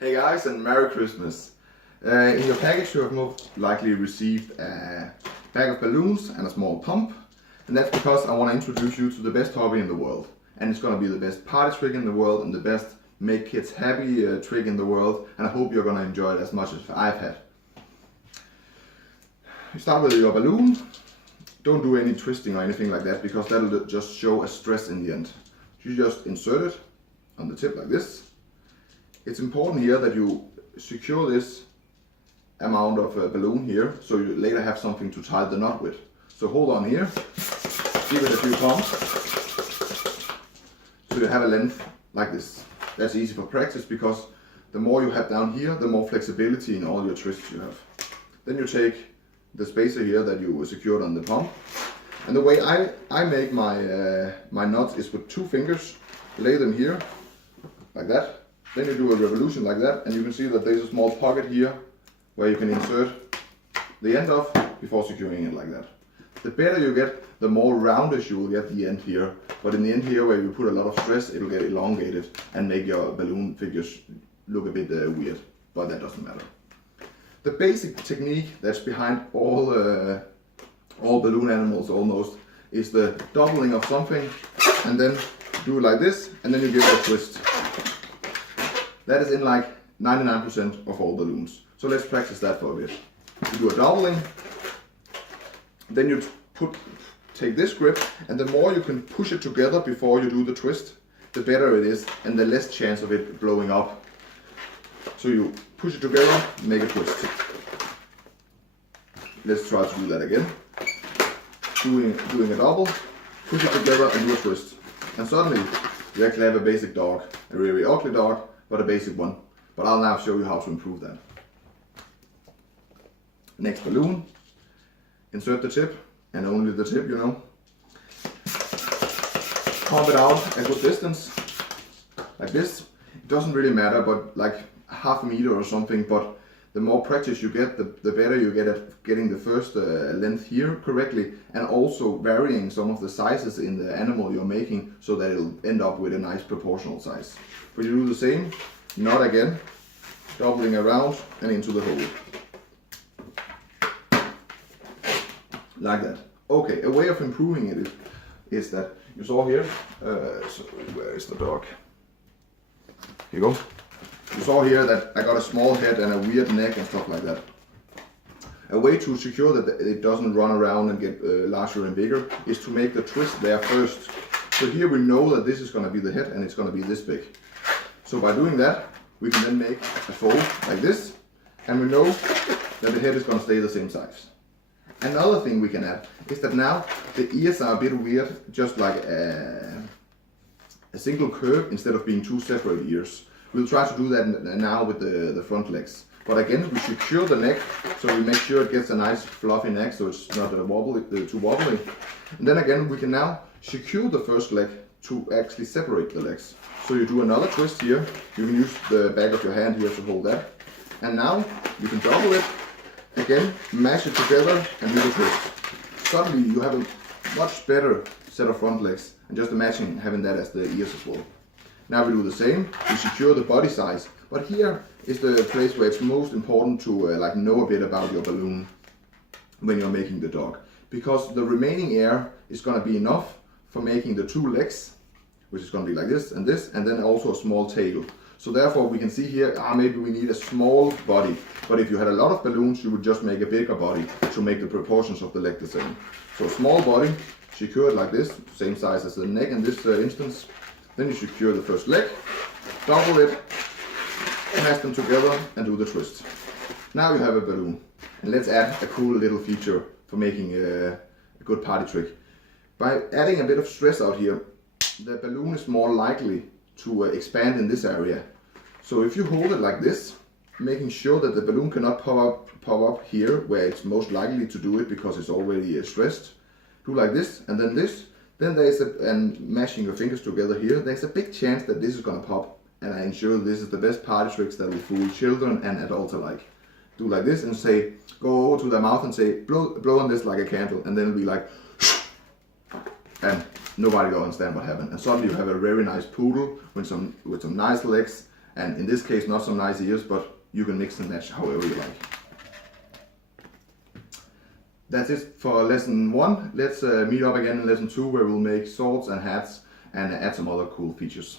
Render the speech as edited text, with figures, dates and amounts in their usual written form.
Hey guys, and Merry Christmas. In your package you have most likely received a bag of balloons and a small pump, and that's because I want to introduce you to the best hobby in the world. And it's going to be the best party trick in the world and the best make kids happy trick in the world, and I hope you're going to enjoy it as much as I've had. You start with your balloon. Don't do any twisting or anything like that, because that'll just show a stress in the end. You just insert it on the tip like this. It's important here that you secure this amount of balloon here, so you later have something to tie the knot with. So hold on here, give it a few pumps, so you have a length like this. That's easy for practice, because the more you have down here, the more flexibility in all your twists you have. Then you take the spacer here that you secured on the pump, and the way I make my knots is with 2 fingers. Lay them here like that. Then you do a revolution like that, and you can see that there's a small pocket here where you can insert the end of before securing it like that. The better you get, the more roundish you will get the end here. But in the end here, where you put a lot of stress, it'll get elongated and make your balloon figures look a bit weird. But that doesn't matter. The basic technique that's behind all balloon animals almost is the doubling of something, and then do it like this, and then you give it a twist. That is in like 99% of all balloons. So let's practice that for a bit. You do a doubling, then you take this grip, and the more you can push it together before you do the twist, the better it is, and the less chance of it blowing up. So you push it together, make a twist. Let's try to do that again. Doing a double, push it together and do a twist. And suddenly you actually have a basic dog, a really ugly dog, but a basic one. But I'll now show you how to improve that. Next balloon, insert the tip, and only the tip, you know. Pump it out a good distance, like this. It doesn't really matter, but like half a meter or something, but the more practice you get, the better you get at getting the first length here correctly, and also varying some of the sizes in the animal you're making so that it'll end up with a nice proportional size. But you do the same, knot again, doubling around and into the hole. Like that. Okay, a way of improving it is that you saw here, so where is the dog? Here you go. You saw here that I got a small head and a weird neck and stuff like that. A way to secure that it doesn't run around and get larger and bigger is to make the twist there first. So here we know that this is going to be the head and it's going to be this big. So by doing that, we can then make a fold like this, and we know that the head is going to stay the same size. Another thing we can add is that now the ears are a bit weird, just like a single curve instead of being 2 separate ears. We'll try to do that now with the front legs. But again, we secure the neck, so we make sure it gets a nice fluffy neck, so it's not too wobbly. And then again, we can now secure the first leg to actually separate the legs. So you do another twist here. You can use the back of your hand here to hold that. And now you can double it. Again, mash it together and do the twist. Suddenly you have a much better set of front legs, and just imagine having that as the ears as well. Now we do the same, we secure the body size, but here is the place where it's most important to like know a bit about your balloon when you're making the dog. Because the remaining air is going to be enough for making the 2 legs, which is going to be like this, and then also a small tail. So therefore we can see here, maybe we need a small body. But if you had a lot of balloons, you would just make a bigger body to make the proportions of the leg the same. So a small body, secured like this, same size as the neck in this instance. Then you secure the first leg, double it, mash them together and do the twist. Now you have a balloon. And let's add a cool little feature for making a good party trick. By adding a bit of stress out here, the balloon is more likely to expand in this area. So if you hold it like this, making sure that the balloon cannot pop up here where it's most likely to do it because it's already stressed. Do like this and then this. Then there's and mashing your fingers together here, there's a big chance that this is gonna pop. And I ensure this is the best party tricks that will fool children and adults alike. Do like this and say, go over to their mouth and say, blow on this like a candle, and then it'll be like, and nobody will understand what happened. And suddenly you have a very nice poodle with some nice legs And in this case, not some nice ears, but you can mix and match however you like. That's it for lesson 1. Let's meet up again in lesson 2, where we'll make swords and hats and add some other cool features.